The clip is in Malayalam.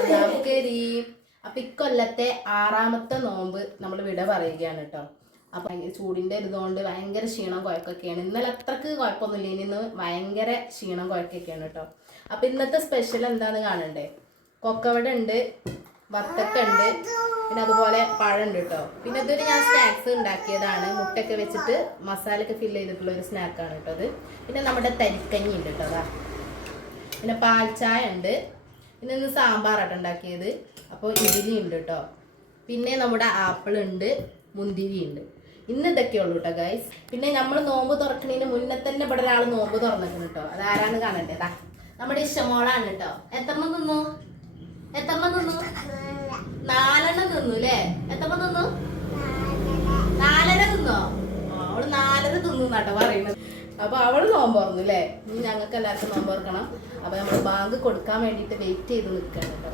റമദാൻകരി. അപ്പൊ ഇക്കൊല്ലത്തെ 6ാമത്തെ നോമ്പ് നമ്മൾ വിട പറയുകയാണ് കേട്ടോ. അപ്പൊ ചൂടിന്റെ ഇതുകൊണ്ട് ഭയങ്കര ക്ഷീണം കുഴക്കൊക്കെയാണ്. ഇന്നലെ അത്രക്ക് കുഴപ്പമൊന്നുമില്ല, ഇന്ന് ഭയങ്കര ക്ഷീണം കുഴക്കൊക്കെയാണ് കേട്ടോ. അപ്പൊ ഇന്നത്തെ സ്പെഷ്യൽ എന്താന്ന് കാണണ്ടേ? കൊക്കവട ഉണ്ട്, വത്തക്ക ഉണ്ട്, പിന്നെ അതുപോലെ പഴം ഉണ്ട് കേട്ടോ. പിന്നെ ഇതൊരു ഞാൻ സ്നാക്സ് ഉണ്ടാക്കിയതാണ്, മുട്ടയൊക്കെ വെച്ചിട്ട് മസാലയൊക്കെ ഫില്ല് ചെയ്തിട്ടുള്ള ഒരു സ്നാക്കാണ് കേട്ടോ അത്. പിന്നെ നമ്മുടെ തരിക്കഞ്ഞി ഉണ്ട് കേട്ടോ അതാ. പിന്നെ പാൽച്ചായ ഉണ്ട്. പിന്നെ ഇന്ന് സാമ്പാറാട്ടോ ഉണ്ടാക്കിയത്. അപ്പോൾ ഇഡ്ഡലി ഉണ്ട് കേട്ടോ. പിന്നെ നമ്മുടെ ആപ്പിൾ ഉണ്ട്, മുന്തിരി ഉണ്ട്. ഇന്ന് ഇതൊക്കെ ഉള്ളൂ കേട്ടോ ഗൈസ്. പിന്നെ നമ്മൾ നോമ്പ് തുറക്കണതിന് മുന്നേ തന്നെ ഇവിടെ ഒരാൾ നോമ്പ് തുറന്നിട്ടുണ്ട് കേട്ടോ. അതാരാന്ന് കാണണ്ടേ? അതാ നമ്മുടെ ഇഷ്ടമോളാണ് കേട്ടോ. എത്രണ്ണം തിന്നു? 4 തിന്നു അല്ലേ? എത്രണ്ണം തിന്നു? 4 തിന്നോ? അവള് 4 തിന്നു എന്നാട്ടോ പറയുന്നത്. അപ്പൊ അവള് നോമ്പ് തുറന്നു അല്ലേ? ഇനി ഞങ്ങൾക്ക് എല്ലാവർക്കും നോമ്പ് തുറക്കണം. അപ്പൊ നമ്മൾ ബാങ്ക് കൊടുക്കാൻ വേണ്ടിയിട്ട് വെയിറ്റ് ചെയ്ത് നിൽക്കണം കേട്ടോ.